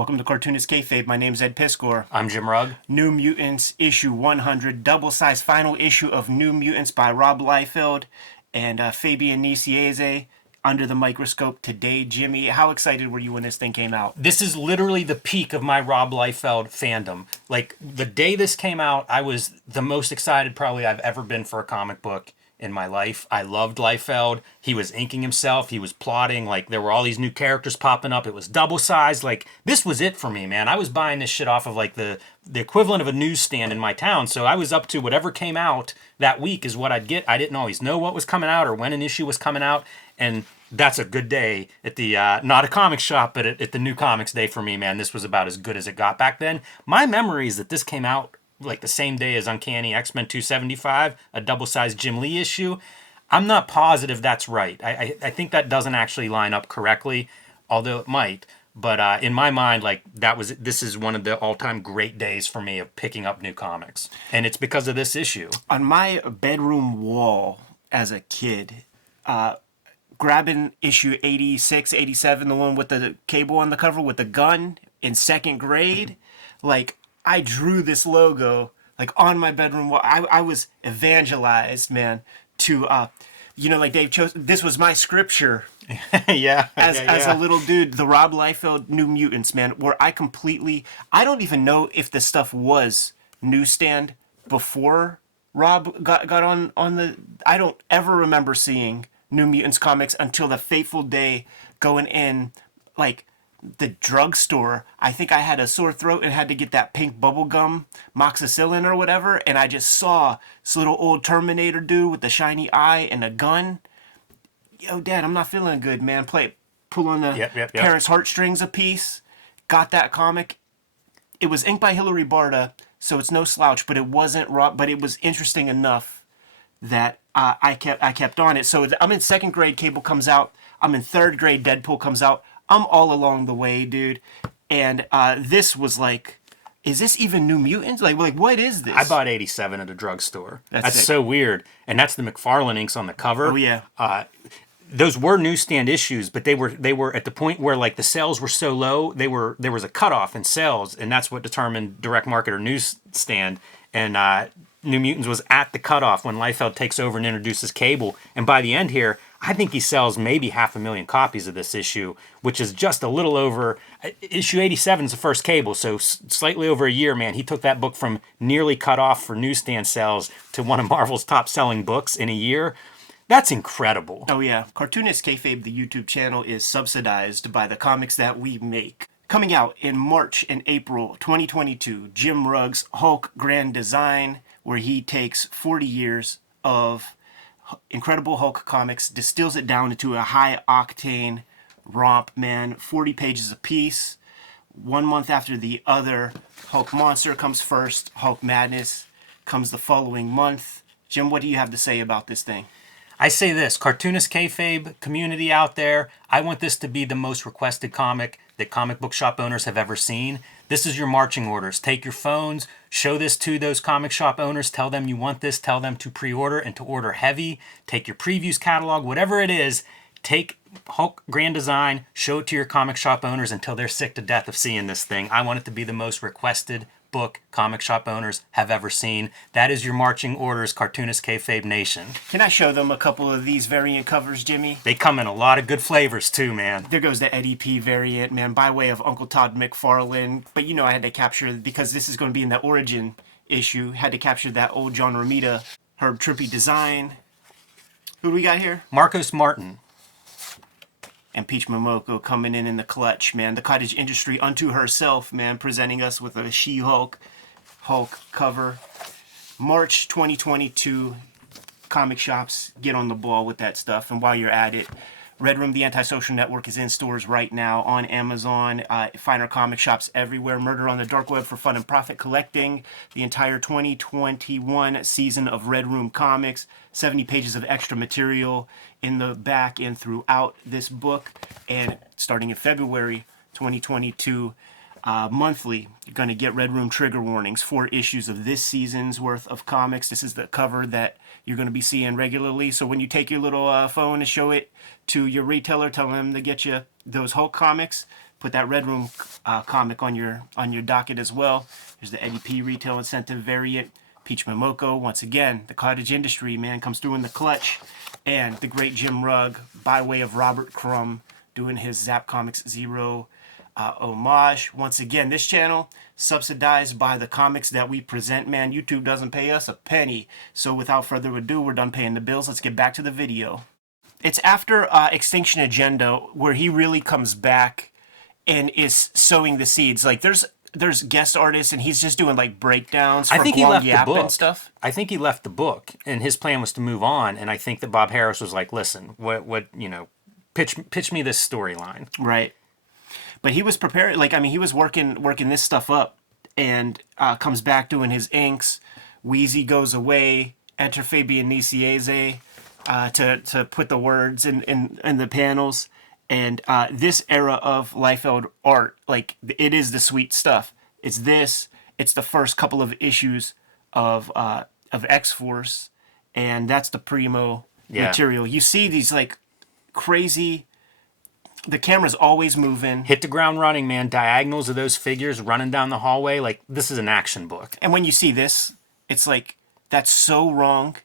Welcome to Cartoonist Kayfabe. My name's Ed Piskor. I'm Jim Rugg. New Mutants, issue 100, double-sized final issue of New Mutants by Rob Liefeld and Fabian Nicieze. Under the microscope today, Jimmy. How excited were you when this thing came out? This is literally the peak of my Rob Liefeld fandom. Like, the day this came out, I was the most excited probably I've ever been for a comic book in my life. I loved Liefeld. He was inking himself. He was plotting. Like, there were all these new characters popping up. It was double-sized. Like, this was it for me, man. I was buying this shit off of, like, the equivalent of a newsstand in my town. So I was up to whatever came out that week is what I'd get. I didn't always know what was coming out or when an issue was coming out. And that's a good day at the, not a comic shop, but at the New Comics Day for me, man. This was about as good as it got back then. My memory is that this came out like the same day as Uncanny X-Men 275, a double-sized Jim Lee issue. I'm not positive that's right. I think that doesn't actually line up correctly, although it might. But in my mind, like, this is one of the all-time great days for me of picking up new comics. And it's because of this issue. On my bedroom wall as a kid, grabbing issue 86, 87, the one with the cable on the cover with the gun in second grade, like, I drew this logo, like, on my bedroom wall. I was evangelized, man, to, like Dave chose, this was my scripture. Yeah. As a little dude, the Rob Liefeld New Mutants, man, where I don't even know if the stuff was newsstand before Rob got on the, I don't ever remember seeing New Mutants comics until the fateful day going in, like, the drugstore. I think I had a sore throat and had to get that pink bubble gum, moxicillin or whatever, and I just saw this little old Terminator dude with the shiny eye and a gun. Yo, Dad, I'm not feeling good, man. Pull on the parents' heartstrings a piece. Got that comic. It was inked by Hilary Barta, so it's no slouch, but it wasn't raw, but it was interesting enough that I kept on it. So I'm in second grade, Cable comes out. I'm in third grade, Deadpool comes out. I'm all along the way, dude. And this was like, is this even New Mutants? Like what is this? I bought 87 at a drugstore. That's sick. So weird. And that's the McFarlane inks on the cover. Oh, yeah. Those were newsstand issues, but they were at the point where, like, the sales were so low, there was a cutoff in sales, and that's what determined direct market or newsstand. And New Mutants was at the cutoff when Liefeld takes over and introduces Cable. And by the end here, I think he sells maybe 500,000 copies of this issue, which is just a little over. Issue 87 is the first Cable, so slightly over a year, man. He took that book from nearly cut off for newsstand sales to one of Marvel's top-selling books in a year. That's incredible. Oh, yeah. Cartoonist Kayfabe, the YouTube channel, is subsidized by the comics that we make. Coming out in March and April 2022, Jim Rugg's Hulk Grand Design, where he takes 40 years of Incredible Hulk comics, distills it down into a high-octane romp, man. 40 pages apiece. 1 month after the other, Hulk Monster comes first. Hulk Madness comes the following month. Jim, what do you have to say about this thing? I say this, Cartoonist Kayfabe community out there, I want this to be the most requested comic that comic book shop owners have ever seen. This is your marching orders. Take your phones, show this to those comic shop owners, tell them you want this, tell them to pre-order and to order heavy. Take your previews catalog, whatever it is, take Hulk Grand Design, show it to your comic shop owners until they're sick to death of seeing this thing. I want it to be the most requested book comic shop owners have ever seen. That is your marching orders, Cartoonist Kayfabe Nation. Can I show them a couple of these variant covers, Jimmy? They come in a lot of good flavors too, man. There goes the Eddie P variant, man, by way of Uncle Todd McFarlane. But I had to capture, because this is going to be in the origin issue, had to capture that old John Romita, Herb Trimpe design. Who do we got here? Marcos Martin. And Peach Momoko coming in the clutch, man. The cottage industry unto herself, man, presenting us with a She-Hulk cover. March 2022, comic shops, get on the ball with that stuff. And while you're at it, Red Room, the Antisocial Network, is in stores right now on Amazon. Find our comic shops everywhere. Murder on the Dark Web for Fun and Profit Collecting. The entire 2021 season of Red Room Comics. 70 pages of extra material in the back and throughout this book. And starting in February 2022, monthly, you're going to get Red Room trigger warnings. 4 issues of this season's worth of comics. This is the cover that you're going to be seeing regularly. So when you take your little phone and show it to your retailer, tell them to get you those Hulk comics, put that Red Room comic on your docket as well. There's the Eddie P retail incentive variant. Peach Momoko, once again, the cottage industry, man, comes through in the clutch. And the great Jim Rugg, by way of Robert Crumb, doing his Zap Comics Zero homage. Once again, this channel subsidized by the comics that we present, man. YouTube doesn't pay us a penny. So without further ado, we're done paying the bills. Let's get back to the video. It's after Extinction Agenda where he really comes back and is sowing the seeds. Like there's guest artists and he's just doing like breakdowns for I think he left the Yap book. and stuff. I think he left the book, and his plan was to move on. And I think that Bob Harris was like, "Listen, what pitch me this storyline." Right. But he was prepared. Like, I mean, he was working this stuff up, and comes back doing his inks. Wheezy goes away. Enter Fabian Nicieze to put the words in the panels. And this era of Liefeld art, like, it is the sweet stuff. It's this. It's the first couple of issues of X-Force, and that's the primo material. You see these like crazy. The camera's always moving. Hit the ground running, man. Diagonals of those figures running down the hallway. Like, this is an action book. And when you see this, it's like, that's so wrong.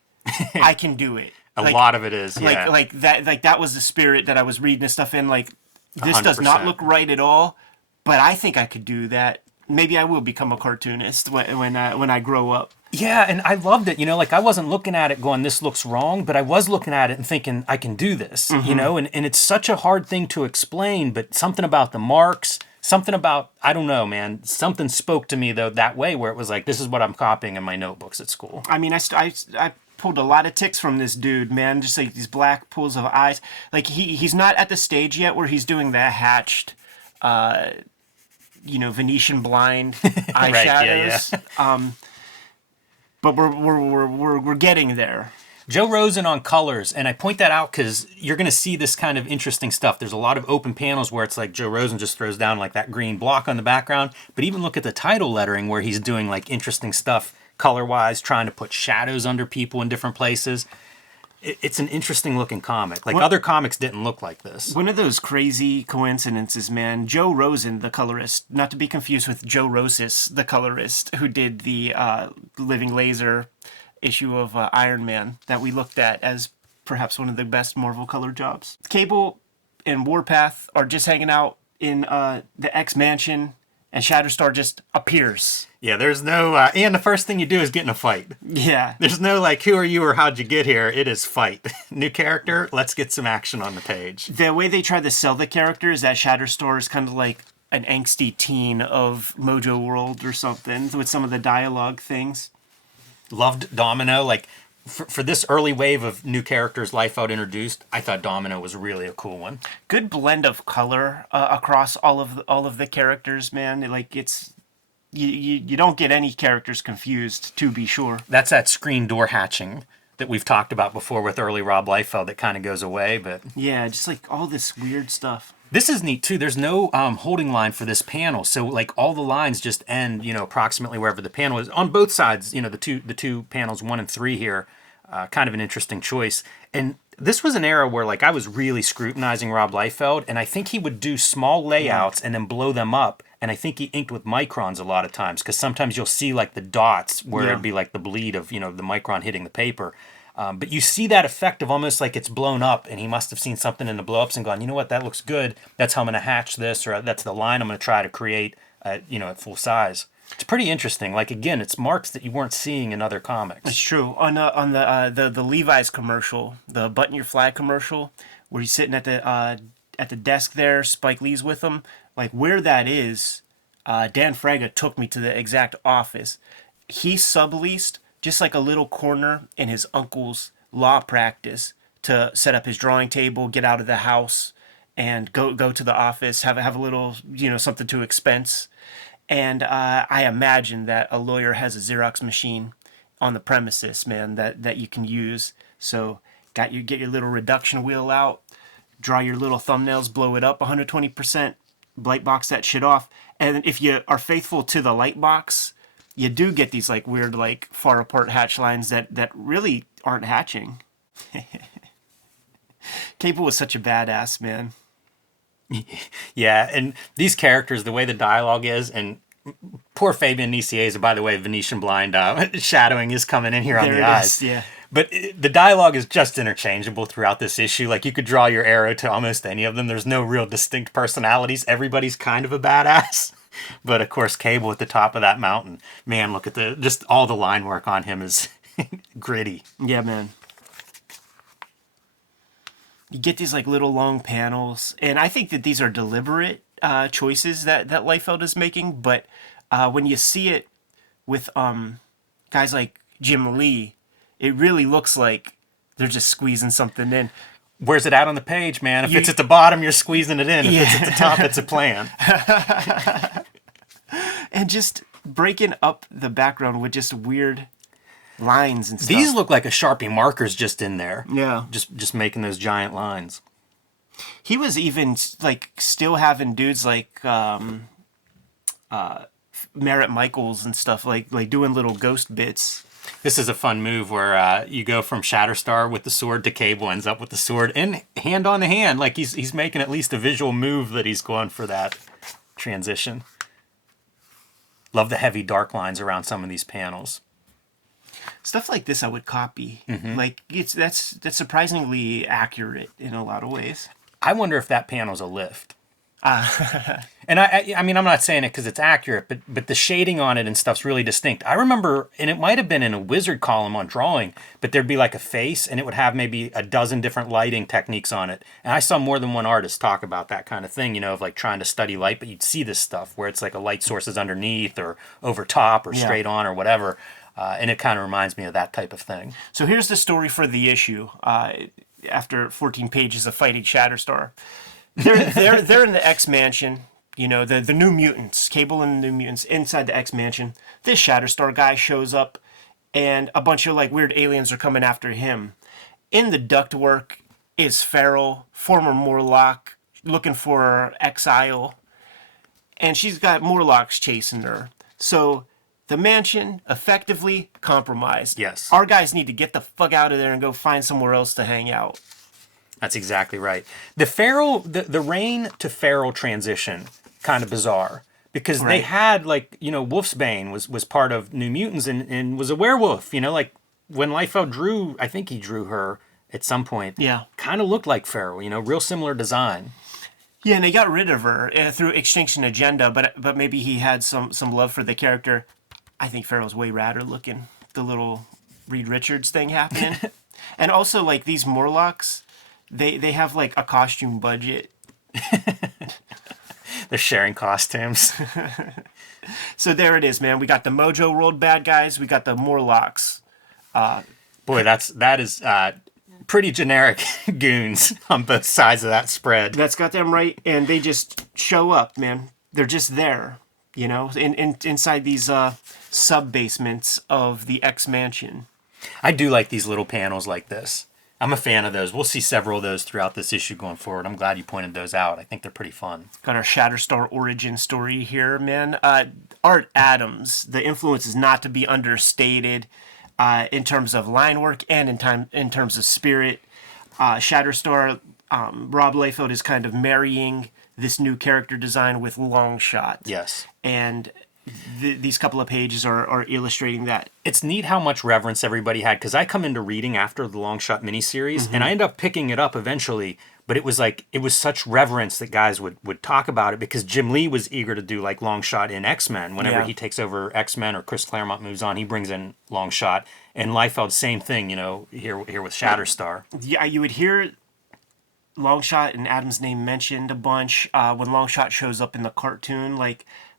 I can do it. A lot of it is, yeah. Like that was the spirit that I was reading this stuff in. Like, this 100%. does not look right at all, but I think I could do that. Maybe I will become a cartoonist when I grow up. Yeah, and I loved it. Like, I wasn't looking at it going, this looks wrong, but I was looking at it and thinking, I can do this, and it's such a hard thing to explain, but something about the marks, something about, I don't know, man, something spoke to me, though, that way, where it was like, this is what I'm copying in my notebooks at school. I mean, I pulled a lot of ticks from this dude, man, just like these black pools of eyes. Like, he's not at the stage yet where he's doing that hatched, Venetian blind eyeshadows. Right, yeah. But we're getting there. Joe Rosen on colors, and I point that out because you're going to see this kind of interesting stuff. There's a lot of open panels where it's like Joe Rosen just throws down like that green block on the background, but even look at the title lettering where he's doing like interesting stuff color-wise, trying to put shadows under people in different places. It's an interesting looking comic. Like, other comics didn't look like this. One of those crazy coincidences, man. Joe Rosen, the colorist, not to be confused with Joe Rosis, the colorist, who did the Living Laser issue of Iron Man that we looked at as perhaps one of the best Marvel color jobs. Cable and Warpath are just hanging out in the X Mansion, and Shatterstar just appears. Yeah, there's no... and the first thing you do is get in a fight. Yeah. There's no, like, who are you or how'd you get here? It is fight. New character, let's get some action on the page. The way they try to sell the character is that Shatterstar is kind of like an angsty teen of Mojo World or something, with some of the dialogue things. Loved Domino. Like, for this early wave of new characters Liefeld introduced, I thought Domino was really a cool one. Good blend of color across all of the characters, man. Like, it's you don't get any characters confused, to be sure. That's that screen door hatching that we've talked about before with early Rob Liefeld that kind of goes away, but yeah, just like all this weird stuff. This is neat too. There's no holding line for this panel, so like all the lines just end, approximately wherever the panel is on both sides. The two panels 1 and 3 here, kind of an interesting choice. And this was an era where like I was really scrutinizing Rob Liefeld, and I think he would do small layouts and then blow them up. And I think he inked with microns a lot of times, because sometimes you'll see like the dots where it'd be like the bleed of the micron hitting the paper. But you see that effect of almost like it's blown up, and he must have seen something in the blow-ups and gone, you know what, that looks good. That's how I'm going to hatch this, or that's the line I'm going to try to create, at full size. It's pretty interesting. Like, again, it's marks that you weren't seeing in other comics. It's true. On the Levi's commercial, the Button Your Flag commercial, where he's sitting at the desk there, Spike Lee's with him. Like, where that is, Dan Fraga took me to the exact office. He subleased just like a little corner in his uncle's law practice to set up his drawing table, get out of the house, and go to the office, have a little, something to expense. And I imagine that a lawyer has a Xerox machine on the premises, man, that you can use. So get your little reduction wheel out, draw your little thumbnails, blow it up 120%, light box that shit off. And if you are faithful to the light box, you do get these like weird, like far apart hatch lines that really aren't hatching. Cable was such a badass, man. Yeah, and these characters, the way the dialogue is, and poor Fabian Nicieza, by the way, Venetian blind shadowing is coming in here on There the it eyes. is. Yeah. But the dialogue is just interchangeable throughout this issue. Like you could draw your arrow to almost any of them. There's no real distinct personalities. Everybody's kind of a badass. But of course, Cable at the top of that mountain. Man, look at just all the line work on him is gritty. Yeah, man. You get these like little long panels, and I think that these are deliberate choices that Liefeld is making. But when you see it with guys like Jim Lee, it really looks like they're just squeezing something in. Where's it at on the page, man? If it's at the bottom, you're squeezing it in. If it's at the top, it's a plan. And just breaking up the background with just weird lines and stuff. These look like a Sharpie markers just in there. Yeah. Just making those giant lines. He was even like still having dudes like Merritt Michaels and stuff like doing little ghost bits. This is a fun move where you go from Shatterstar with the sword to Cable ends up with the sword and hand on the hand. Like he's making at least a visual move that he's going for that transition. Love the heavy dark lines around some of these panels. Stuff like this I would copy. Like that's surprisingly accurate in a lot of ways. I wonder if that panel's a lift. And I mean, I'm not saying it because it's accurate, but the shading on it and stuff's really distinct. I remember, and it might have been in a wizard column on drawing, but there'd be like a face and it would have maybe a dozen different lighting techniques on it. And I saw more than one artist talk about that kind of thing, you know, of like trying to study light, but you'd see this stuff where it's like a light source is underneath or over top or straight on or whatever. And it kind of reminds me of that type of thing. So here's the story for the issue. After 14 pages of fighting Shatterstar, they're in the X Mansion. You know, the New Mutants, Cable and the New Mutants inside the X Mansion. This Shatterstar guy shows up, and a bunch of like weird aliens are coming after him. In the ductwork is Feral, former Morlock, looking for exile, and she's got Morlocks chasing her. So the mansion effectively compromised. Yes. Our guys need to get the fuck out of there and go find somewhere else to hang out. That's exactly right. The Feral, the Rain to Feral transition, kind of bizarre. Because they had, like, you know, Wolfsbane was part of New Mutants and was a werewolf. You know, like, when Liefeld drew, I think he drew her at some point. Yeah. Kind of looked like Feral, you know, real similar design. Yeah, and they got rid of her through Extinction Agenda, but maybe he had some love for the character. I think Feral's way radder looking. The little Reed Richards thing happening. And also, like, these Morlocks, they have, like, a costume budget. They're sharing costumes. So there it is, man. We got the Mojo World bad guys. We got the Morlocks. Boy, that is pretty generic goons on both sides of that spread. That's got them right, and they just show up, man. They're just there, you know, inside these sub-basements of the X Mansion. I do like these little panels like this. I'm a fan of those. We'll see several of those throughout this issue going forward. I'm glad you pointed those out. I think they're pretty fun. Got our Shatterstar origin story here, man. Art Adams, the influence is not to be understated in terms of line work and in terms of spirit. Shatterstar, Rob Liefeld is kind of marrying this new character design with Longshot. Yes. And these couple of pages are illustrating that. It's neat how much reverence everybody had, because I come into reading after the Longshot miniseries, and I end up picking it up eventually, but it was such reverence that guys would talk about it, because Jim Lee was eager to do like Longshot in X-Men. Whenever he takes over X-Men or Chris Claremont moves on, he brings in Longshot. And Liefeld, same thing, you know, here with Shatterstar. Yeah, you would hear Longshot and Adam's name mentioned a bunch when Longshot shows up in the cartoon.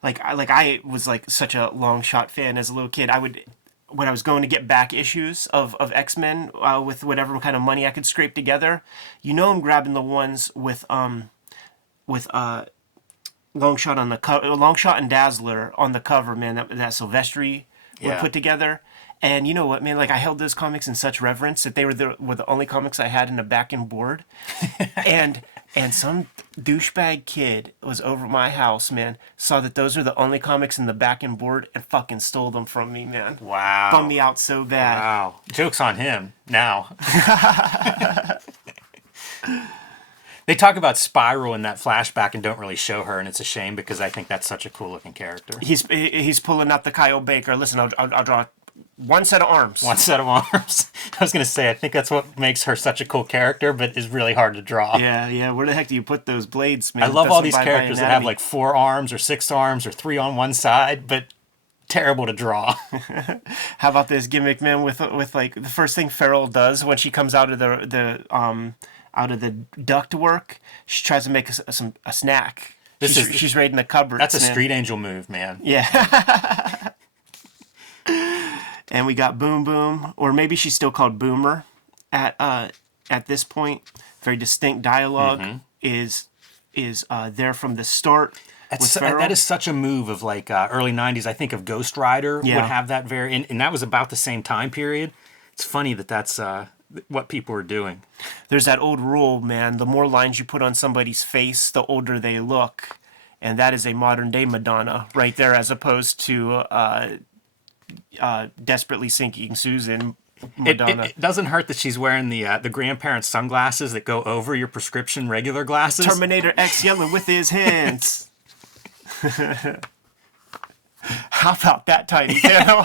I was like such a Longshot fan as a little kid. When I was going to get back issues of X-Men with whatever kind of money I could scrape together, you know, I'm grabbing the ones with Longshot on the cover, Longshot and Dazzler on the cover, man. That Silvestri would put together. And you know what, man? Like, I held those comics in such reverence that they were the only comics I had in a back and board. and some douchebag kid was over my house, man, saw that those were the only comics in the back and board and fucking stole them from me, man. Wow. Bummed me out so bad. Wow. Joke's on him now. They talk about Spiral in that flashback and don't really show her, and it's a shame because I think that's such a cool looking character. He's pulling out the Kyle Baker. Listen, I'll draw one set of arms. One set of arms. I was going to say, I think that's what makes her such a cool character, but is really hard to draw. Yeah. Where the heck do you put those blades, man? I love all these characters that have like 4 arms or 6 arms or 3 on one side, but terrible to draw. How about this gimmick, man? With like the first thing Farrell does when she comes out of the duct work, she tries to make a snack. She's raiding the cupboard. That's a Street Angel move, man. Yeah. And we got Boom Boom, or maybe she's still called Boomer at this point. Very distinct dialogue is there from the start. That is such a move of like early 90s. I think of Ghost Rider would have that and that was about the same time period. It's funny that's what people were doing. There's that old rule, man. The more lines you put on somebody's face, the older they look. And that is a modern day Madonna right there, as opposed to Desperately Sinking Susan Madonna. It doesn't hurt that she's wearing the grandparents' sunglasses that go over your prescription regular glasses. Terminator X yelling with his hands. How about that, Tiny Tano?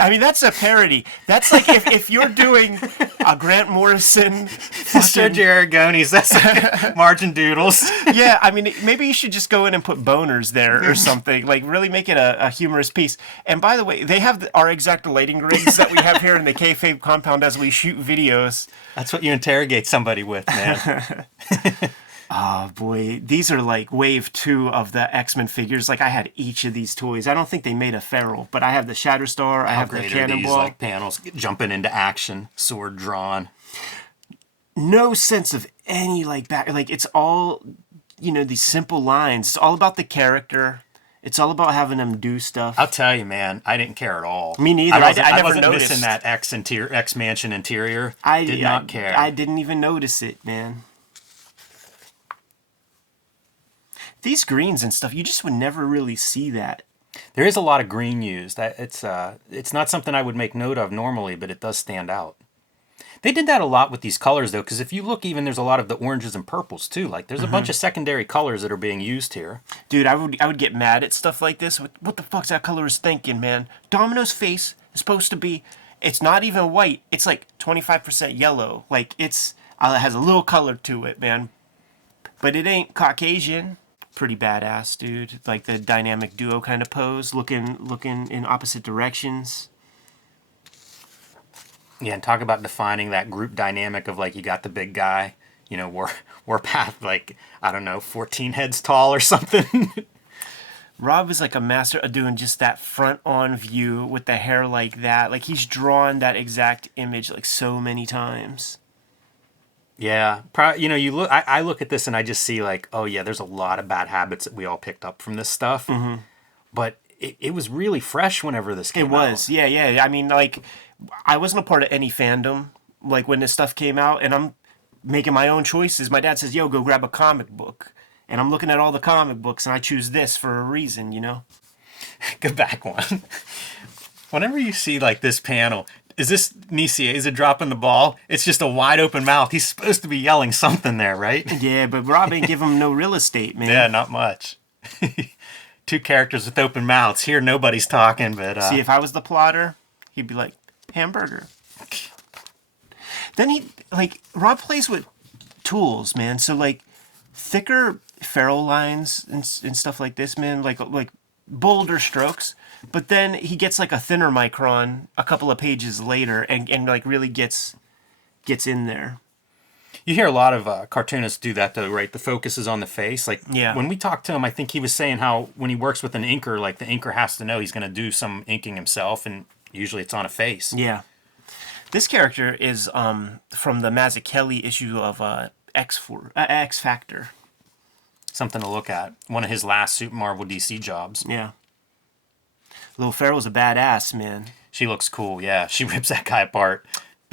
I mean, that's a parody. That's like if you're doing a Grant Morrison, Sergio Aragonis, that's like Margin Doodles. Yeah, I mean, maybe you should just go in and put boners there or something. Like, really make it a humorous piece. And by the way, they have our exact lighting rigs that we have here in the Kayfabe compound as we shoot videos. That's what you interrogate somebody with, man. Oh, boy. These are like wave 2 of the X-Men figures. Like, I had each of these toys. I don't think they made a Feral, but I have the Shatterstar. I have the Cannonball. These, like, panels jumping into action, sword drawn. No sense of any, like, back. Like, it's all, these simple lines. It's all about the character. It's all about having them do stuff. I'll tell you, man, I didn't care at all. Me neither. I never wasn't noticed. Missing that X Mansion interior. I did not care. I didn't even notice it, man. These greens and stuff, you just would never really see that. There is a lot of green used. It's not something I would make note of normally, but it does stand out. They did that a lot with these colors, though, because if you look, even there's a lot of the oranges and purples, too. Like, there's a bunch of secondary colors that are being used here. Dude, I would get mad at stuff like this. What the fuck's that color is thinking, man? Domino's face is supposed to be, it's not even white. It's like 25% yellow. Like, it has a little color to it, man. But it ain't Caucasian. Pretty badass, dude. Like the dynamic duo kind of pose, looking in opposite directions. Yeah, and talk about defining that group dynamic of like you got the big guy, Warpath, like, I don't know, 14 heads tall or something. Rob is like a master of doing just that front on view with the hair like that. Like he's drawn that exact image like so many times. Yeah, you look. I look at this and I just see like, oh yeah, there's a lot of bad habits that we all picked up from this stuff. Mm-hmm. But it was really fresh whenever this came out. It was, yeah. I mean, like, I wasn't a part of any fandom like when this stuff came out, and I'm making my own choices. My dad says, "Yo, go grab a comic book," and I'm looking at all the comic books, and I choose this for a reason, Go back one. Whenever you see like this panel. Is this Nicieza dropping the ball? It's just a wide open mouth. He's supposed to be yelling something there, right? Yeah, but Rob ain't give him no real estate, man. Yeah, not much. 2 characters with open mouths. Here, nobody's talking, but... See, if I was the plotter, he'd be like, hamburger. Then Rob plays with tools, man. So, like, thicker ferrule lines and stuff like this, man. Like bolder strokes. But then he gets like a thinner micron a couple of pages later and like really gets in there. You hear a lot of cartoonists do that though, right? The focus is on the face. Like when we talked to him, I think he was saying how when he works with an inker, like the inker has to know he's going to do some inking himself, and usually it's on a face. Yeah. This character is from the Mazzucchelli issue of X Factor. Something to look at. One of his last Super Marvel DC jobs. Yeah. Lil Farrell's a badass, man. She looks cool, yeah. She rips that guy apart.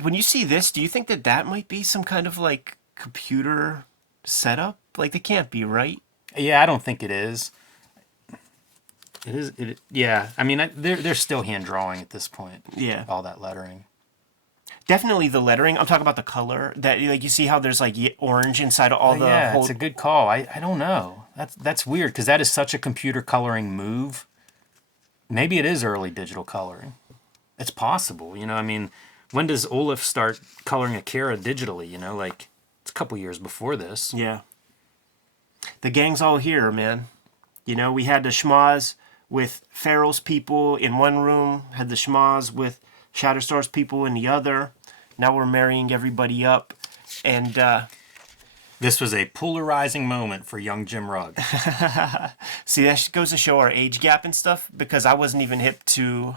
When you see this, do you think that might be some kind of, like, computer setup? Like, it can't be, right? Yeah, I don't think it is. It is, yeah. I mean, they're still hand-drawing at this point. Yeah. All that lettering. Definitely the lettering. I'm talking about the color. That like you see how there's like orange inside of all the Yeah, whole. it's a good call. I don't know. That's weird because that is such a computer coloring move. Maybe it is early digital coloring. It's possible, you know. I mean, when does Olaf start coloring Akira digitally? You know, like it's a couple years before this. Yeah. The gang's all here, man. You know, we had the schmoz with Farrell's people in one room, had the schmoz with Shatterstar's people in the other. Now we're marrying everybody up. And This was a polarizing moment for young Jim Rugg. see, that goes to show our age gap and stuff because I wasn't even hip to.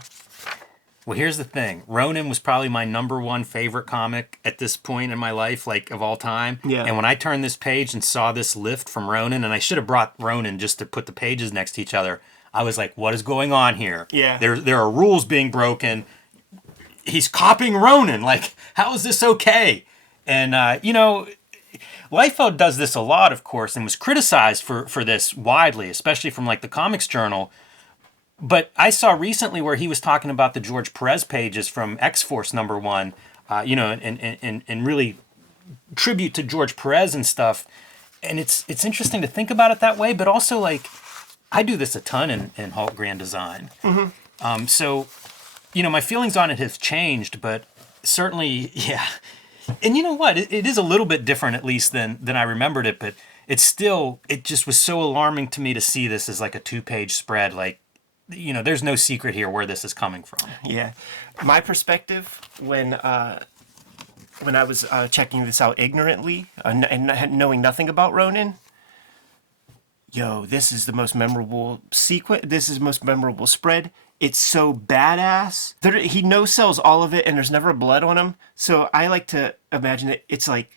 Well, here's the thing. Ronin was probably my number one favorite comic at this point in my life, like of all time. Yeah. And when I turned this page and saw this lift from Ronin, and I should have brought Ronin just to put the pages next to each other, I was like, what is going on here? Yeah. There are rules being broken. He's copying Ronin. Like, how is this okay? And, you know, Liefeld does this a lot, of course, and was criticized for this widely, especially from like the Comics Journal. But I saw recently where he was talking about the George Perez pages from X-Force #1, you know, and really tribute to George Perez and stuff. And it's interesting to think about it that way, but also like I do this a ton in Hulk Grand Design. So, you know, my feelings on it have changed, but certainly, yeah. And you know what? It is a little bit different, at least, than I remembered it, but it's still, it just was so alarming to me to see this as like a 2-page spread. Like, you know, there's no secret here where this is coming from. Yeah. My perspective when I was checking this out ignorantly and knowing nothing about Ronin, yo, this is the most memorable sequence. This is the most memorable spread. It's so badass. He no-sells all of it, and there's never blood on him. So I like to imagine it's like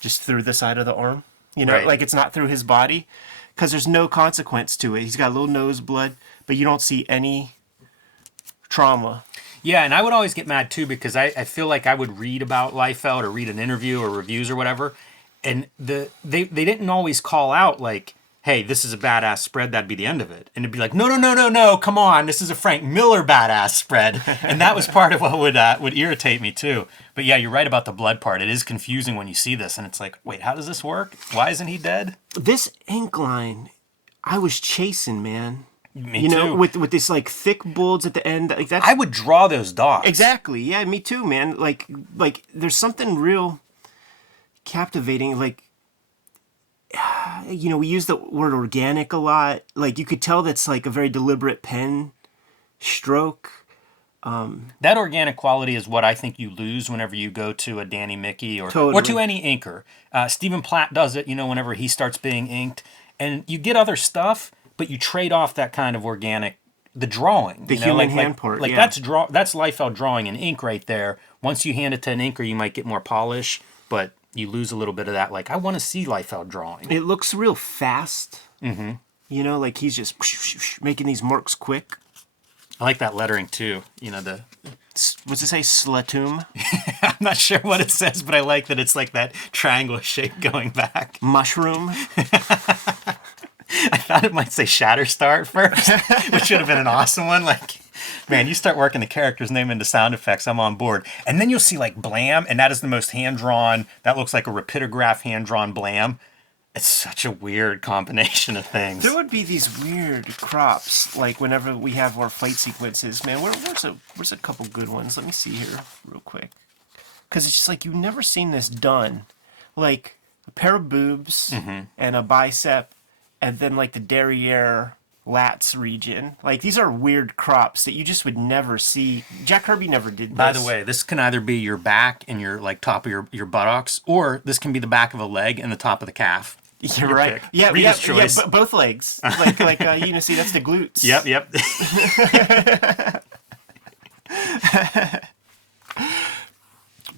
just through the side of the arm. You know, Right. like it's not through his body. Because there's no consequence to it. He's got a little nose blood, but you don't see any trauma. Yeah, and I would always get mad too because I feel like I would read about Liefeld or read an interview or reviews or whatever, and they didn't always call out like, hey, this is a badass spread, that'd be the end of it. And it'd be like, no, come on, this is a Frank Miller badass spread. And that was part of what would irritate me too. But yeah, you're right about the blood part. It is confusing when you see this, and it's like, wait, how does this work? Why isn't he dead? This ink line, I was chasing, man. Me you know, too. with this like thick bulge at the end. Like that's I would draw those dots. exactly. Yeah, me too, man. Like there's something real captivating. Like, you know, we use the word organic a lot. Like you could tell that's like a very deliberate pen stroke. That organic quality is what I think you lose whenever you go to a Danny Mickey or Totally. to any inker. Stephen Platt does it, you know, whenever he starts being inked. And you get other stuff, but you trade off that kind of organic, the drawing. The you know, human like, hand part, Like yeah. that's Liefeld drawing in ink right there. Once you hand it to an inker, you might get more polish, but you lose a little bit of that. Like, I want to see Liefeld drawing. It looks real fast. Mm-hmm. You know, like he's just making these marks quick. I like that lettering too. You know, What's it say? Slatum? I'm not sure what it says, but I like that it's like that triangle shape going back. Mushroom? I thought it might say Shatterstar at first, which should have been an awesome one. Like, man, you start working the character's name into sound effects, I'm on board. And then you'll see like Blam, and that is the most hand-drawn, that looks like a rapidograph hand-drawn Blam. It's such a weird combination of things. There would be these weird crops, like whenever we have our fight sequences. Man, where's a couple good ones? Let me see here real quick. Because it's just like, you've never seen this done. Like, a pair of boobs and a bicep, and then like the derriere lats region. Like, these are weird crops that you just would never see. Jack Kirby never did this. By the way, this can either be your back and your like top of your buttocks, or this can be the back of a leg and the top of the calf. You're Your right. pick. Yeah, Reader's choice. Yeah, both legs. Like you know, see, that's the glutes. Yep.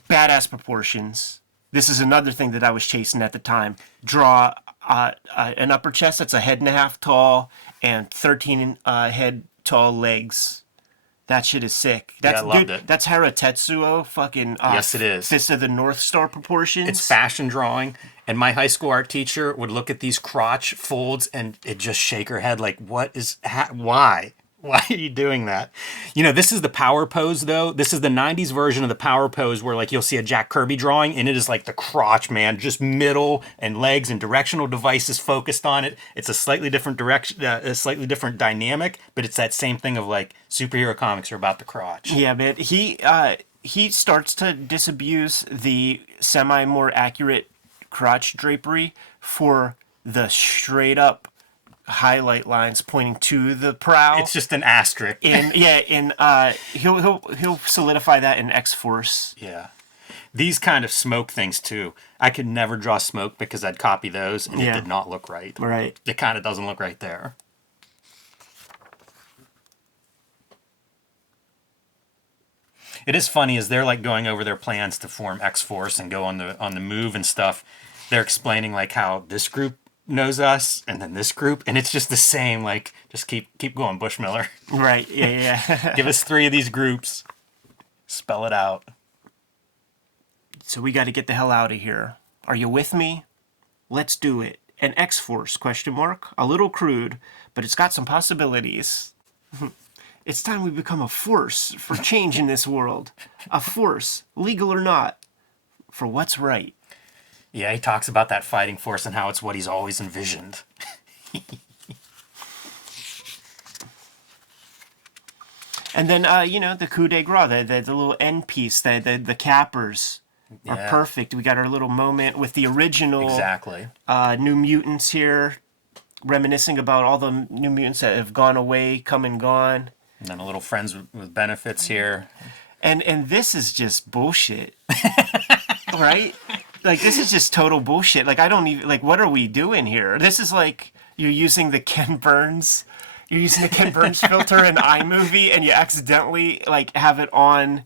Badass proportions. This is another thing that I was chasing at the time. Draw an upper chest that's a head and a half tall and 13 head tall legs. That shit is sick. That's I loved it. That's Hara Tetsuo fucking Yes, it is. Fist of the North Star proportions. It's fashion drawing, and my high school art teacher would look at these crotch folds and it just shake her head like, why? Why are you doing that? You know, this is the power pose, though. This is the 90s version of the power pose where, like, you'll see a Jack Kirby drawing, and it is like the crotch, man. Just middle and legs and directional devices focused on it. It's a slightly different direction, a slightly different dynamic, but it's that same thing of, like, superhero comics are about the crotch. Yeah, man. He starts to disabuse the semi more accurate crotch drapery for the straight up highlight lines pointing to the prow. It's just an asterisk. He'll solidify that in X-Force. Yeah. These kind of smoke things too. I could never draw smoke because I'd copy those and it did not look right. Right. It kind of doesn't look right there. It is funny as they're like going over their plans to form X-Force and go on the move and stuff. They're explaining like how this group knows us and then this group, and it's just the same. Like, just keep going, Bushmiller. Right. Yeah. Give us 3 of these groups. Spell it out. So we got to get the hell out of here. Are you with me? Let's do it. An X-Force, question mark? A little crude, but it's got some possibilities. It's time we become a force for change in this world. A force, legal or not, for what's right. Yeah, he talks about that fighting force and how it's what he's always envisioned. And then, the coup de grace, the little end piece, the cappers are perfect. We got our little moment with the original Exactly. New Mutants here, reminiscing about all the New Mutants that have gone away, come and gone. And then a little friends with benefits here. And this is just bullshit. Right? Like, this is just total bullshit. Like, I don't even, like, what are we doing here? This is like, you're using the Ken Burns filter in iMovie, and you accidentally, like, have it on.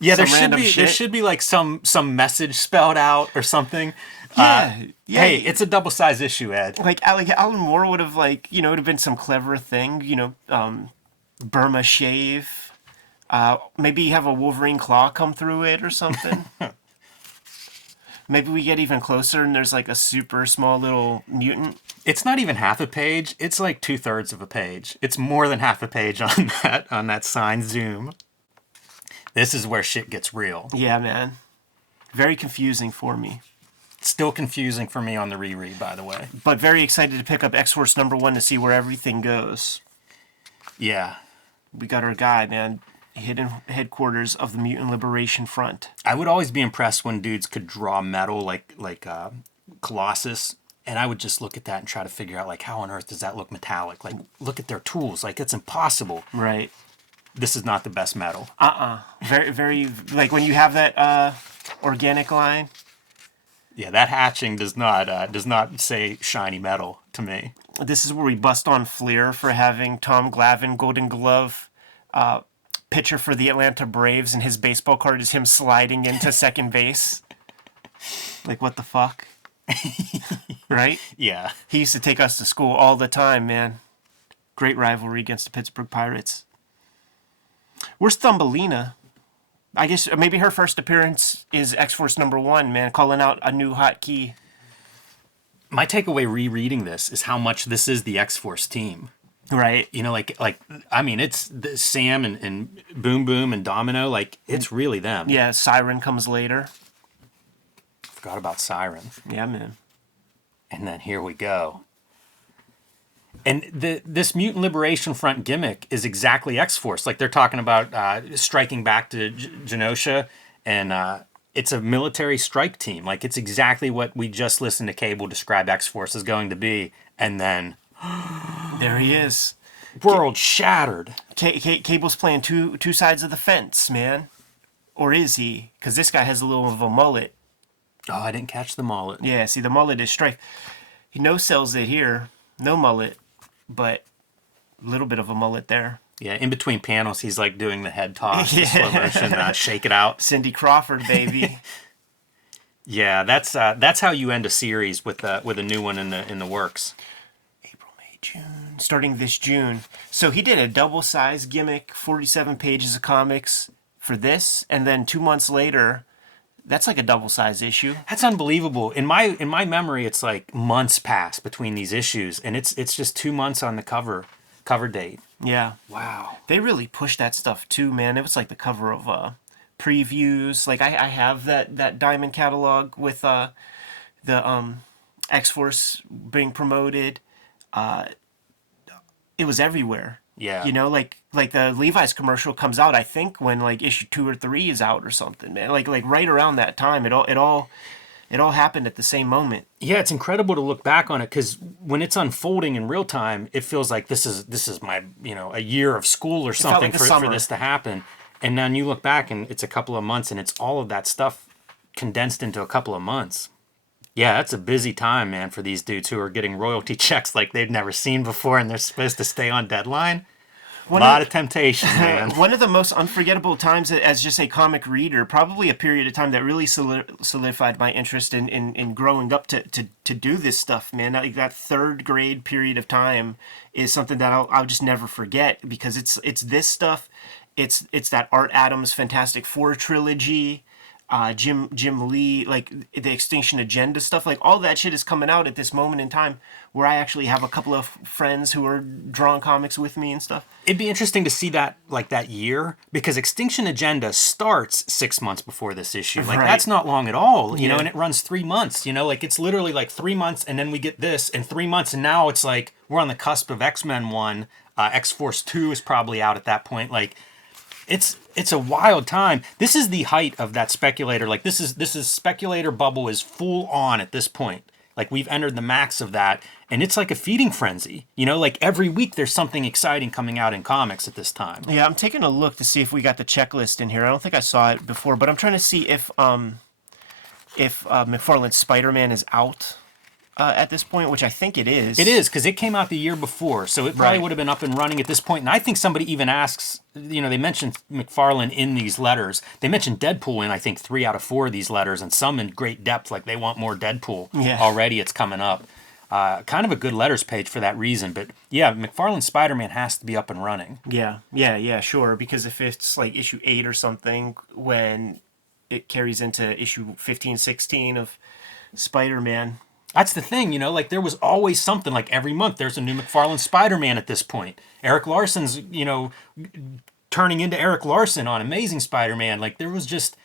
Yeah, there shit. should be like some message spelled out or something. Yeah. Hey, it's a double-sized issue, Ed. Like Alan Moore would have, like, it would have been some clever thing, Burma shave. Maybe have a Wolverine claw come through it or something. Maybe we get even closer and there's like a super small little mutant. It's not even half a page. It's like 2/3 of a page. It's more than half a page on that sign zoom. This is where shit gets real. Yeah, man. Very confusing for me. Still confusing for me on the reread, by the way. But very excited to pick up X-Force #1 to see where everything goes. Yeah. We got our guy, man. Hidden headquarters of the Mutant Liberation Front. I would always be impressed when dudes could draw metal like Colossus, and I would just look at that and try to figure out, like, how on earth does that look metallic? Like, look at their tools. Like, it's impossible. Right. This is not the best metal. Very, very, like, when you have that organic line. Yeah, that hatching does not say shiny metal to me. This is where we bust on Fleer for having Tom Glavine, Golden Glove, pitcher for the Atlanta Braves, and his baseball card is him sliding into second base. Like, what the fuck? Right? Yeah. He used to take us to school all the time, man. Great rivalry against the Pittsburgh Pirates. Where's Thumbelina? I guess maybe her first appearance is X-Force #1, man, calling out a new hotkey. My takeaway rereading this is how much this is the X-Force team. Right. I mean, it's Sam and Boom Boom and Domino. Like, it's really them. Yeah, Siren comes later. Forgot about Siren. Yeah, man. And then here we go. And this Mutant Liberation Front gimmick is exactly X-Force. Like, they're talking about striking back to Genosha, and it's a military strike team. Like, it's exactly what we just listened to Cable describe X-Force as going to be. And then... there he is. World shattered. Cable's playing two sides of the fence, man. Or is he? Because this guy has a little of a mullet. Oh, I didn't catch the mullet. Yeah, see, the mullet is strife. He no-sells it here. No mullet, but a little bit of a mullet there. Yeah, in between panels, he's like doing the head toss, the slow motion, shake it out. Cindy Crawford, baby. Yeah, that's how you end a series with a new one in the works. June, starting this June. So he did a double-size gimmick, 47 pages of comics for this, and then 2 months later, that's like a double-size issue. That's unbelievable. In my memory, it's like months pass between these issues, and it's just 2 months on the cover cover date. Yeah. Wow. They really pushed that stuff too, man. It was like the cover of previews. Like I have that Diamond catalog with the X-Force being promoted. It was everywhere. Yeah. You know, like the Levi's commercial comes out, I think, when like issue 2 or 3 is out or something, man. Like right around that time, it all happened at the same moment. Yeah, it's incredible to look back on it because when it's unfolding in real time, it feels like this is my a year of school or something like for this to happen. And then you look back and it's a couple of months and it's all of that stuff condensed into a couple of months. Yeah, that's a busy time, man, for these dudes who are getting royalty checks like they've never seen before and they're supposed to stay on deadline. A lot of temptation, man. One of the most unforgettable times as just a comic reader, probably a period of time that really solidified my interest in growing up to do this stuff, man. Like that 3rd grade period of time is something that I'll just never forget because it's this stuff. It's that Art Adams Fantastic Four trilogy. Jim Lee, like the Extinction Agenda stuff, like all that shit is coming out at this moment in time where I actually have a couple of friends who are drawing comics with me and stuff. It'd be interesting to see that like that year because Extinction Agenda starts 6 months before this issue. Like that's not long at all, you know, and it runs 3 months, you know, like it's literally like 3 months and then we get this in 3 months and now it's like we're on the cusp of X-Men 1, X-Force 2 is probably out at that point. Like it's a wild time. This is the height of that speculator. Like this is speculator bubble is full on at this point. Like we've entered the max of that, and it's like a feeding frenzy. You know, like every week there's something exciting coming out in comics at this time. Yeah, I'm taking a look to see if we got the checklist in here. I don't think I saw it before, but I'm trying to see if McFarlane's Spider-Man is out at this point, which I think it is. It is, because it came out the year before, so it probably would have been up and running at this point. And I think somebody even asks, you know, they mentioned McFarlane in these letters. They mentioned Deadpool in, I think, 3 out of 4 of these letters, and some in great depth, like they want more Deadpool. Yeah. Already it's coming up. Kind of a good letters page for that reason. But yeah, McFarlane's Spider-Man has to be up and running. Yeah, sure. Because if it's like issue 8 or something, when it carries into issue 15, 16 of Spider-Man... That's the thing, you know, like there was always something, like every month there's a new McFarlane Spider-Man at this point. Eric Larson's, you know, turning into Eric Larson on Amazing Spider-Man. Like there was just,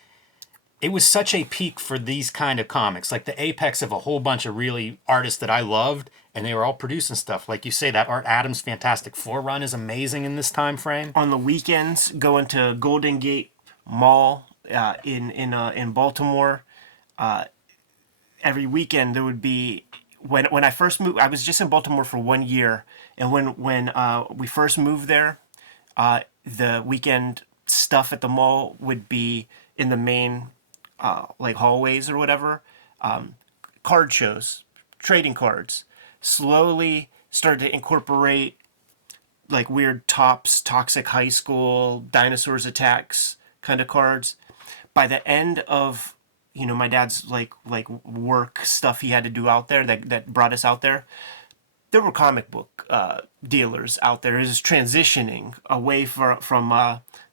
it was such a peak for these kind of comics, like the apex of a whole bunch of really artists that I loved, and they were all producing stuff. Like you say, that Art Adams Fantastic Four run is amazing in this time frame. On the weekends, going to Golden Gate Mall in Baltimore, every weekend there would be when I first moved. I was just in Baltimore for 1 year, and when we first moved there, the weekend stuff at the mall would be in the main like hallways or whatever. Card shows, trading cards. Slowly started to incorporate like weird Tops, Toxic High School, Dinosaurs Attacks kind of cards. By the end of my dad's like work stuff he had to do out there that brought us out there. There were comic book dealers out there. It was transitioning away from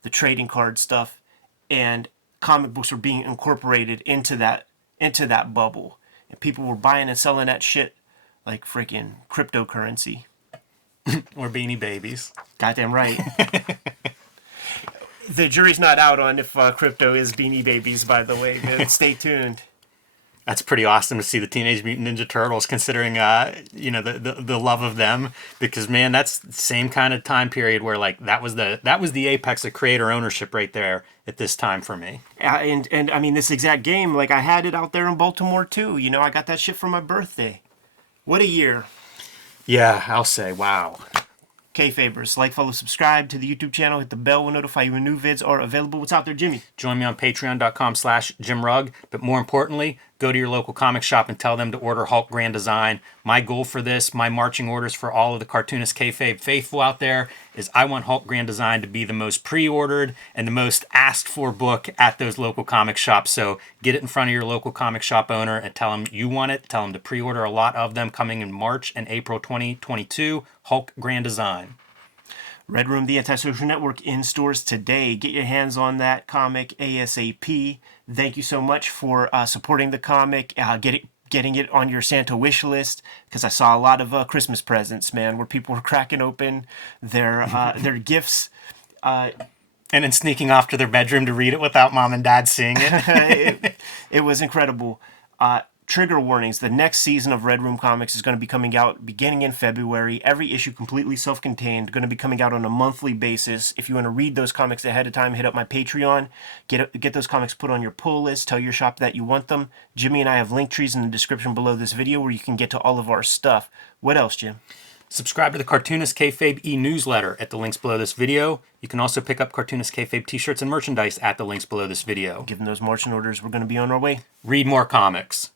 the trading card stuff, and comic books were being incorporated into that bubble, and people were buying and selling that shit like freaking cryptocurrency. Or Beanie Babies. Goddamn right. The jury's not out on if crypto is Beanie Babies, by the way. Stay tuned. That's pretty awesome to see the Teenage Mutant Ninja Turtles, considering the love of them, because man, that's the same kind of time period where like that was the apex of creator ownership right there at this time for me. And I mean, this exact game, like I had it out there in Baltimore too. I got that shit for my birthday. What a year. Yeah, I'll say, wow. Kayfabers, like, follow, subscribe to the YouTube channel. Hit the bell will notify you when new vids are available. What's out there, Jimmy? Join me on patreon.com/JimRugg. But more importantly, go to your local comic shop and tell them to order Hulk Grand Design. My goal for this, my marching orders for all of the Cartoonist Kayfabe faithful out there, is I want Hulk Grand Design to be the most pre-ordered and the most asked for book at those local comic shops. So get it in front of your local comic shop owner and tell them you want it. Tell them to pre-order a lot of them coming in March and April 2022. Hulk Grand Design. Red Room, the Antisocial Network, in stores today. Get your hands on that comic ASAP. Thank you so much for supporting the comic. Get getting it on your Santa wish list, because I saw a lot of Christmas presents, man, where people were cracking open their gifts. And then sneaking off to their bedroom to read it without mom and dad seeing it. It was incredible. Trigger warnings. The next season of Red Room Comics is going to be coming out beginning in February. Every issue completely self-contained, going to be coming out on a monthly basis. If you want to read those comics ahead of time, hit up my Patreon. Get those comics put on your pull list. Tell your shop that you want them. Jimmy and I have link trees in the description below this video where you can get to all of our stuff. What else, Jim? Subscribe to the Cartoonist Kayfabe e-newsletter at the links below this video. You can also pick up Cartoonist Kayfabe t-shirts and merchandise at the links below this video. Given those marching orders, we're going to be on our way. Read more comics.